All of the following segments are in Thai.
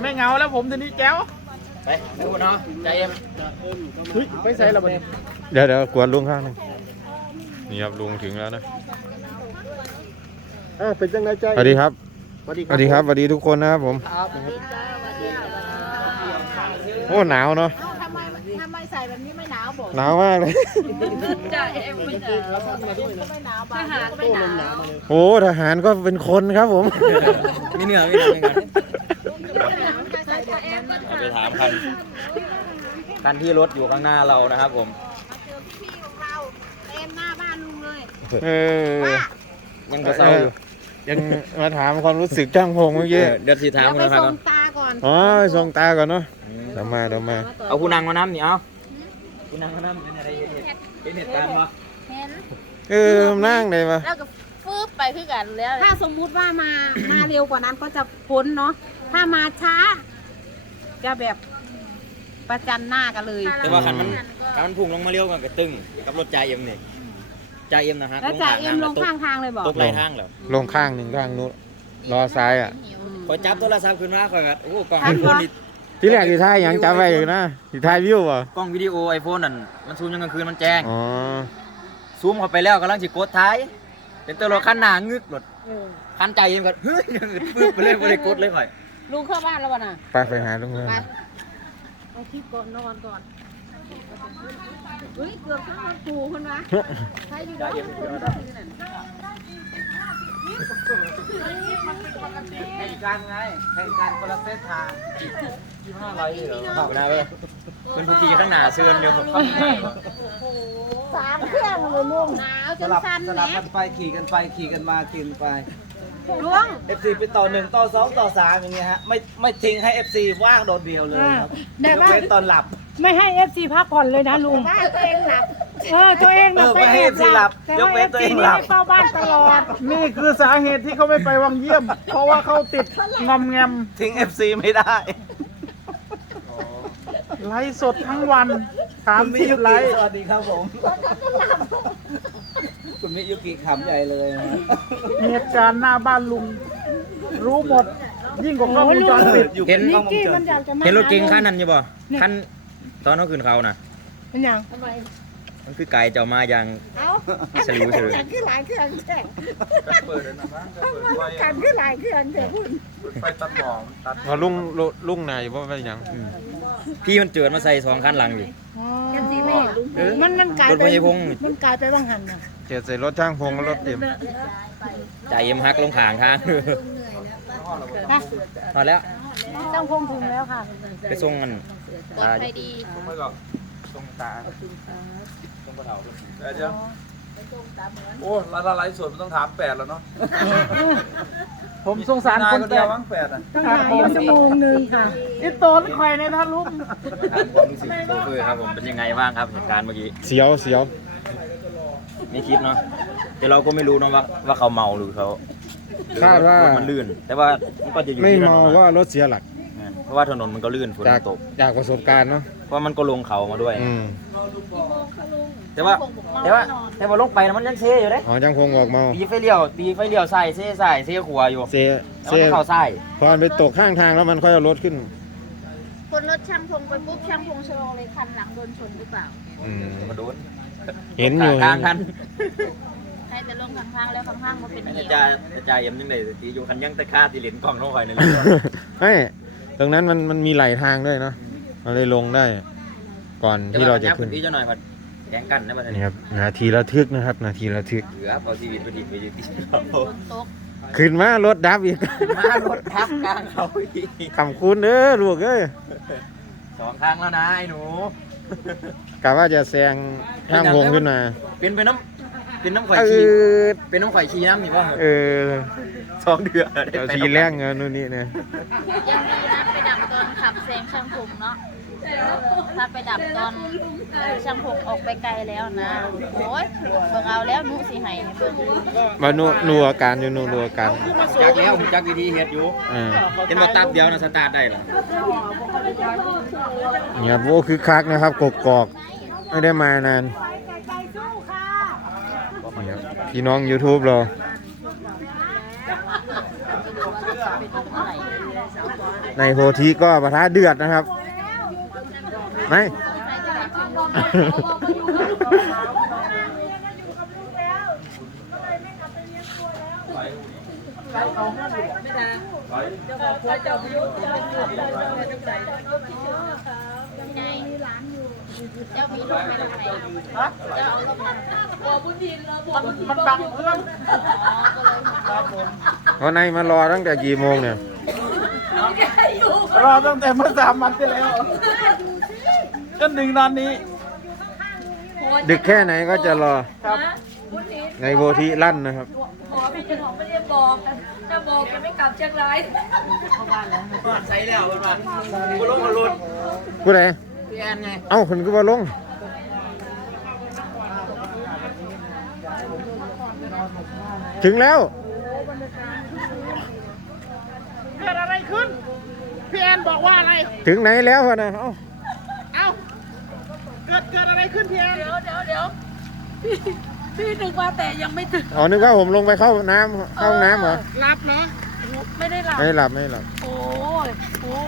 ไม่เงาแล้วผมทีนี้แจ๋วไปไดหมดเนาะใจเย็นไปใส่ระเบียเดี๋ยวเดี๋ยวกวนลุงข้างนึงนี่ครับลุงถึงแล้วนะอ่าเป็นจังไรใจสวัสดีครับสวัสดีครับ สวัสดีครับ สวัสดีทุกคนนะครับผมโอ้หนาวเนาะทำไมทำไมใส่แบบนี้ไม่หนาวบอกหนาวมากเลยจเอ็มไม่เจอทหารไม่หนาวโอ้ ทหารก็เป็นคนครับผม มีเหนือมีเหนือครัไปถามคันคันที่รถอยู่ข้างหน้าเรานะครับ ผมเออยังกระเซาอยู่ ยังมาถามความรู้สึกช่างพงเมื่อกี้เดี๋ยวสิถามเลยครับอนอ๋อทรงตาก่อนเนาะเดี๋ยวมาเดี๋ยวมา เอาคุณนางมาน้ำนี่เอาคุณนางมาน้ำเป็นอะไรเห็นเห็นตามาเห็นเออนั่งเด้ปะแล้วก็ฟืบไปคือกันแล้วถ้าสมมุติว่ามา มาเร็วกว่านั้นก็จะพ้นเนาะถ้ามาช้าจะแบบประจันหน้ากันเลยแต่ว่าคันมันคันมันพุ่งลงมาเร็วกันกระตึงกับรถใจ่ายเอ็มนี่ยใจเอ็มนะฮะแล้จ่ายเอ็มลงข้างทางเลยบอกตกไหลทางเหรอลงข้างหนึ่งข้างนู้นรอซ้ายอ่ะพอจับโทรศัพท์ขึ้นมาคอยแบบโอ้กล้องที่แรกอยู่ท้ายยังจับไว้อยู่นะอยู่ท้ายวิวป่ะกล้องวิดีโอไอโฟนนั่นมันซูมยังกลางคืนมันแจ้งซูมเข้าไปแล้วกำลังจะกดท้าย เป็นตัวรถขั้นหนางึกหมดขั้นใจเองกัดเฮ้ยยังกึดปื๊บไปเลยไปเลยกดเลยห่อยลุงเข้าบ้านแล้วน่ะ ไปไปหาลุงเลยไปคลิปก่อนนอนก่อนเฮ้ยเกือบข้างปูคนวะใครอยู่ด้แข่งกันไงแข่งกันคนละเส้นทางที่ห้าร้อยเหรอขอบคุณเพื่อนผู้กีข้างหนาเสื่อมเดียวผมก็ไปสามเพื่อนเลยมุ่งหนาวจนสั้นแล่วสลับกันไปขี่กันไปขี่กันมากินไปล้วงซีไปต่อหนึ่งต่อสองต่อสามอย่างเงี้ยฮะไม่ไม่ทิ้งให้เอฟซีว่างโดดเดียวเลยครับไม่ตอนหลับไม่ให้เอฟซีพักผ่อนเลยนะลุงตัวเองหลับเออตัวเองไม่ให้ FC หลับยกเว้นตัวเองหลับเข้าบ้านตลอดนี่คือสาเหตุที่เขาไม่ไปวังเยี่ยมเพราะว่าเขาติดงอมแงมทิ้งเอฟซีไม่ได้ไลฟ์สดทั้งวันสามสิบไลฟ์สวัสดีครับผมคุณมิยุกิขำใหญ่เลยเหตุการณ์หน้าบ้านลุงรู้หมด ยิ่งกว่ากล้ามวงจริดเห็นองวงเห็นรถจริงขั้นนั้นอยู่ป่ะขั้นตอนนั้นคืนเขาน่ะมันยังมมันคือไก่เจ้ามาอย่างเฉลีเฉลียวขึ้นหลายเครื่องแท้เปิดเลยนะมั้งขันขึ้นหลายเครื่องแท้พุ่นไปตัดหมอกตัดลุงลุงนายว่าเป็นยัง พี่มันเจือมาใส่สองคันหลังอยู่มันนั่นไก่รถไฟพงมันกลายไปบางหันน่ะเจ็ดใส่รถช่างพงรถเต็มใจเอ็มฮักลงขางทางพอแล้วช่างพงถึงแล้วค่ะไปส่งกันปลอดภัยดีส่งตาส่งกระเป๋าเจ้าโอ้ลาละลายส่วนมันต้องถามแปดแล้วเนาะผมสงสารคนเดียวมั้งแปดอ่ะต้องถามชั่วโมงหนึ่งค่ะนี่โตหร่อใครในท่านลุงผมครับผมเป็นยังไงบ้างครับเหตุการณ์เมื่อกี้เสียวเสียวในคลิปเนาะแต่เราก็ไม่รู้นะว่า ว่าเขาเมาหรือเขาคาดว่ามันลื่นแต่ว่าก็จะอยู่ไม่เมาว่ารถเสียหลัก เพราะว่าถนนมันก็ลื่นฝนตกจากประสบการณ์เนาะเพราะมันก็ลงเขามาด้วยอืแต่ว่าแต่ว่า แต่ว่าลงไปมันยังเซอยู่เลยอ๋อยังคงออกเมาตีไฟเลี้ยวตีไฟเลี้ยวใส่เซใส่เซขวาอยู่เซเซข้าวใส่พอมันไปตกข้างทางแล้วมันค่อยเอารถขึ้น คนรถช่างพงไปปุ๊บช่างพงชะลอเลยคันหลังโดนชนหรือเปล่าอืมมาโดนเห็นอยู่ทางกันใครจะลงทางแล้วข้างๆมันเป็นเาีายจอาจายยังยังไหนตีอยู่คันยังตะค่าตีเหรียญกองน้องคอยในเรือไม่ตรงนั้นมันมันมีไหลทางด้วยเนาะเราเลยลงได้ ก่อนที่เราจะขึ้นแข่งกันนะบัดนี้ครับ นาทีละทึกนะครับ นาทีละทึก เหลือพอทีวิตพอดีไปยืนติดขึ้นมารถดับอีก มารถทับกลางเขาอีกขำคุณเด้อลูกเอ้ยสองครั้งแล้วนะไอ้หนูกะว่าจะแซงห้างหงขึ้นมา เป็นเปน้ำเป็นน้ำไข่ชีเป็นน้ำไขชีน้ำนี่ว่าเออสองเดือนเดี๋ยวชีแรงเงินนู่นนี่เนี่ย ยังมีนะไปดัตอนขับแซงข้างหงเนาะถ้าไปดับตอนชัางหมออกไปไกลแล้วนะ โอ้ยเบิ่งเอาแล้วนูสิให้มาหนูนัวกันอยู่นูนัวกันจากแล้วจากวิธีเฮ็ดอยู่เห็นว่าตัดเดียวนะสตาร์ทได้หรอเนี่ยโวคือคักนะครับ กกอกไม่ได้มานานพี่น้องยูทูบเราในโฮทีก็ประทะเดือดนะครับ này hôm nay mà lo đang để gì mồm nè lo đang để mất giảm mặt thế này กนหนึ่งตอนนี้ ดึกแค่ไหนก็จะรอครไงโบทีลั่นนะครับขอไม่หอมไม่ได้บอกถ้าบอกจะไม่กลับเชียงรายบ้านใช้แล้วบ้านบ้านลงมาลุ้นกูไหนเอ้าคนก็มาลงถึงแล้วเกิดอะไรขึ้นพี่แอนบอกว่าอะไร ถึงไหนแล้วนะเอ้าไรขึ้นเพียงเดี๋ยวเดี๋ยวเดี๋ยวพี่พี่นึกว่าแต่ยังไม่ถึงอ๋อนึกว่าผมลงไปเข้าน้ำเข้าน้ำเหรอหลับเนาะไม่ได้หลับไม่หลับไม่หลับโอ้โห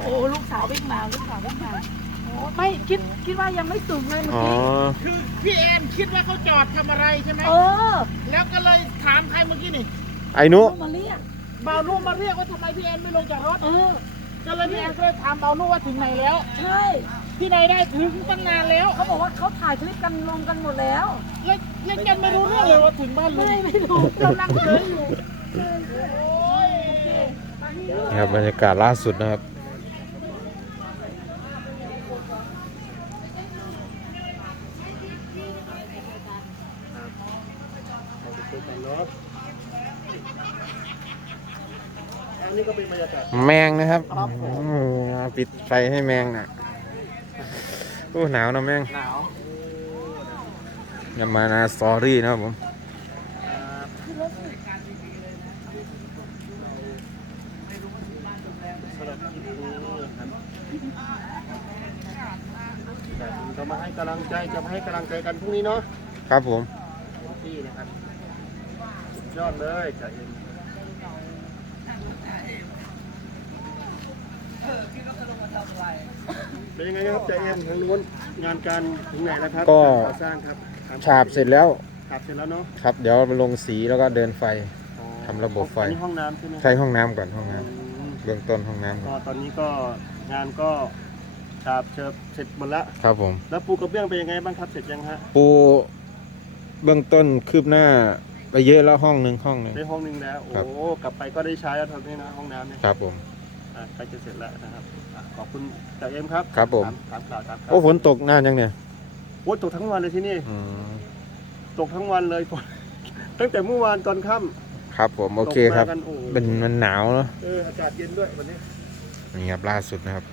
โอ้โหลูกสาววิ่งมาลูกสาววิ่งมาไม่คิดคิดว่ายังไม่ถึงเลยเมื่อกี้คือพี่แอนคิดว่าเขาจอดทำอะไรใช่ไหมเออ แล้วก็เลยถามใครเมื่อกี้นี่ ไอ้นุ่มมาเรียกบานุ่มมาเรียกว่าทำไมพี่แอนไม่ลงจากรถเออก็เลยพี่แอนเลยถามบานุ่มว่าถึงไหนแล้วใช่ที่ไหนได้ถึงตั้งนานแล้วเขาบอกว่าเขาถ่ายคลิปกันลงกันหมดแล้วเล่นกันไม่รู้เรื่องเลยว่าถึงบ้านเลยไม่รู้กำลังเดิอยู่ครับบรรยากาศล่าสุดนะครับแมงนะครับปิดไฟให้แมงน่ะโอ้ หนาวนะแม่ง หนาวยามานะสอรี่นะผมจะมาให้กำลังใจ จะมาให้กำลังใจกันพรุ่งนี้เนาะ ครับผมที่นะ ครับยอดเลยจ่าเอ็นเป็นยังไงครับใจเอ็นทางนู้นงานการถึงไหนแล้วครับก็สร้างครับฉาบเสร็จแล้วฉาบเสร็จแล้วเนาะครับเดี๋ยวลงสีแล้วก็เดินไฟทําระบบไฟใช้ห้องน้ําก่อนห้องน้ำเบื้องต้นห้องน้ำก็ตอนนี้ก็งานก็ฉาบเสร็จหมดแล้วครับผม แล้วปูกระเบื้องเป็นยังไงบ้างครับเสร็จยังฮะปูเบื้องต้นคืบหน้าไปเยอะแล้วห้องหนึ่งห้องหนึ่งได้ห้องหนึ่งแล้วโอ้กลับไปก็ได้ใช้แล้วทำนี่นะห้องน้ำเนี่ยครับผมใกล้จะเสร็จแล้วนะครับขอบคุณจ่าเอ็มครับครับผมครับครับครับโอ้ฝนตกนานยังเนี่ยฝนตกทั้งวันเลยที่นี่ตกทั้งวันเลยฝนตั้งแต่เมื่อวานตอนค่ำครับผมโอเคครับ เป็นมันหนาวเนาะเอออากาศเย็นด้วยวันนี้นี่ครับล่าสุดนะครับ